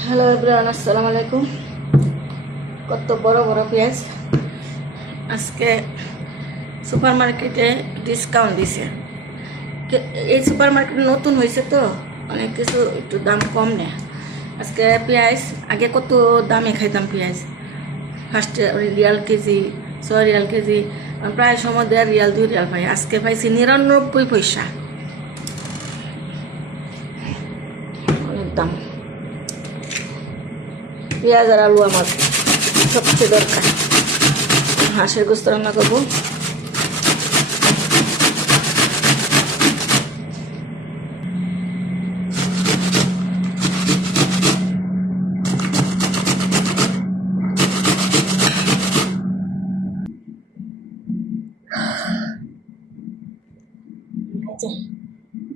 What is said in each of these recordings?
Hello everyone আসসালামু আলাইকুম কত বড় বড় পেঁয়াজ। আজকে সুপার মার্কেটে ডিসকাউন্ট দিছে এই সুপার মার্কেট নতুন হয়েছে তো, অনেক কিছু একটু দাম কম নেয়। আজকে পেঁয়াজ, আগে কত দামে খাইতাম পেঁয়াজ? ফার্স্টে রিয়াল কেজি, ছয় রিয়াল কেজি প্রায় সময় দেড় রিয়াল, দুই রিয়াল পাই। আজকে পাইছি নিরানব্বই পয়সা। অনেক দাম। পেঁয়াজ আর আলু আমার সবচেয়ে দরকার। হাঁসের গোস্ত রান্না করব।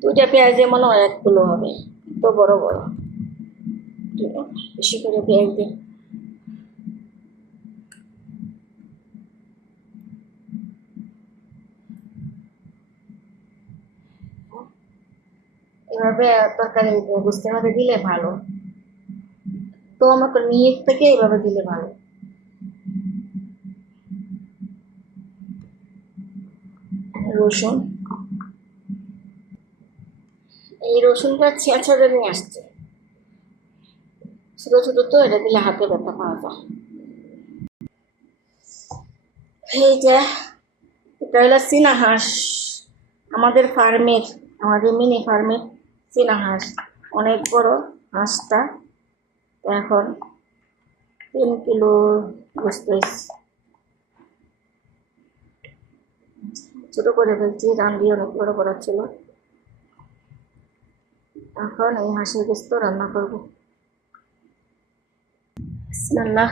দুইটা পেঁয়াজে মনে হয় এক কিলো হবে। তো বড় বড়। বেশি করে পেঁয়াজ দিই এভাবে তরকারি বুঝতে মধ্যে দিলে ভালো। তো আমাকে নিয়ে থেকে এইভাবে দিলে ভালো। রসুন। এই রসুনটা ছিয়া ছেড়ে নিয়ে আসছে। ছোটো ছোটো তো এটা দিলে হাতে ব্যথা পাওয়া যায়। এই যে এটা হলো চীনা হাঁস আমাদের ফার্মের, আমাদের মিনি ফার্মের চীনা হাঁস অনেক বড় হাঁসটা। এখন তিন কিলো হয়েছে। ছোটো করে ফেলছি রান্ডি অনেক বড় করা ছিল। এখন এই হাঁসের গোস্ত রান্না করব। বিসমিল্লাহ।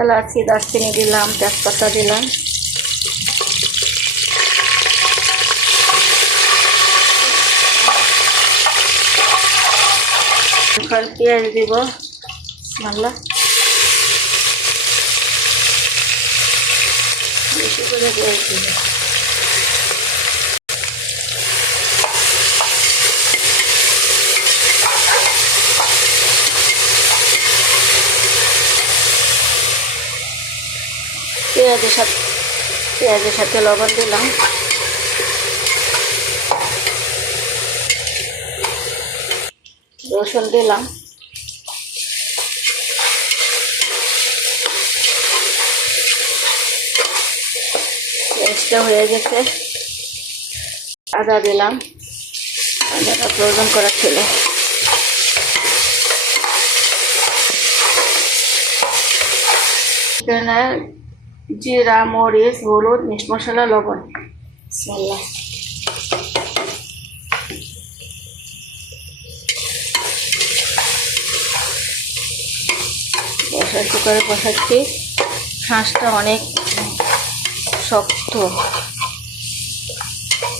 এলাচি দারচিনি দিলাম তেজপাতা দিলাম। এখন পেঁয়াজ দিব। বিসমিল্লাহ। বেশি করে পেঁয়াজ দিব। পেঁয়াজের সাথে পেঁয়াজের সাথে লবণ দিলাম। রসুন দিলাম। পেঁয়াজটা হয়ে গেছে। আদা দিলাম। আদাটা প্রয়োজন করা ছিল। এখানে জিরা মরিচ হলুদ মিট মশলা লবণ। প্রেশার কুকারে বসাচ্ছি। হাঁসটা অনেক শক্ত।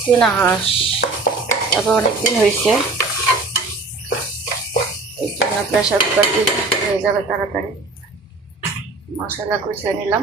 চীনা হাঁস। তবে অনেক দিন হয়েছে। এই জন্য প্রেশার কুকার দিলে হয়ে যাবে তাড়াতাড়ি। মশলা কষিয়ে নিলাম।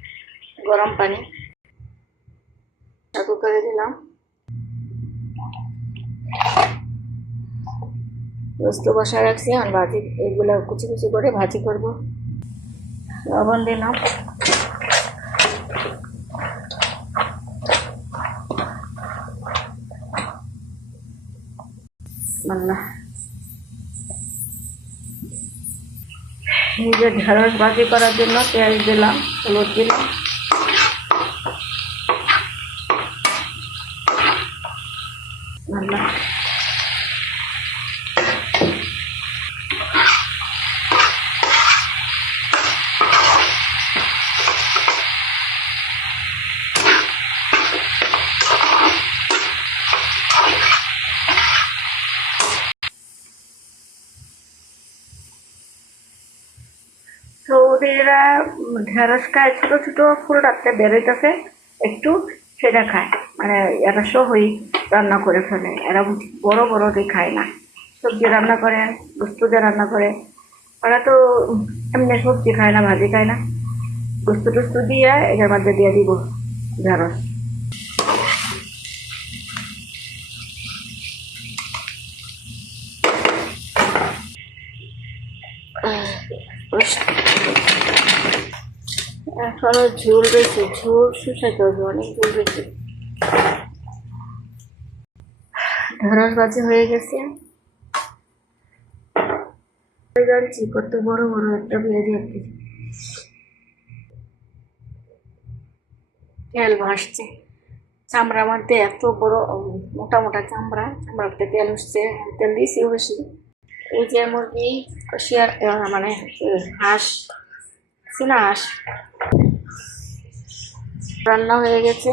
গরম পানি। চাকু করে দিলাম। রোস্ত বসায় রাখছি, এখন ভাজি, এগুলো কুচি কুচি করে ভাজি করব। লবণ দিলাম। আল্লাহ নিজের ঢেঁড়স ভাজি করার জন্য পেঁয়াজ দিলাম, হলুদ দিলাম। সৌদিরা ঢেঁড়স খায়, ছোট ছোট ফুল রাত্রে বেরোইতেছে, একটু সেটা খায়। মানে এরা সহই রান্না করে ফেলে, এরা বড় বড় দিয়ে খায় না। সবজি রান্না করে, গোস্ত দিয়ে রান্না করে। ওরা তো এমনি সবজি খায় না, ভাজি খায় না। গোস্ত টোস্ত দিয়ে এটার মধ্যে দিয়ে দিব ঢেঁড়স। এখনও ঝোল রয়েছে ঝোল শুষাতে হবে অনেক ঝোল রয়েছে ঢেঁড়স বাজি হয়ে গেছে। জানছি কত বড় বড় একটা পেঁয়াজ একটি তেল ভাসছে। চামড়ার মধ্যে এত বড় মোটা মোটা চামড়া চামড়াতে তেল উঠছে তেল দিয়েছি বেশি। এই যে মুরগি আহ, মানে হাঁস চীনা হাঁস রান্না হয়ে গেছে।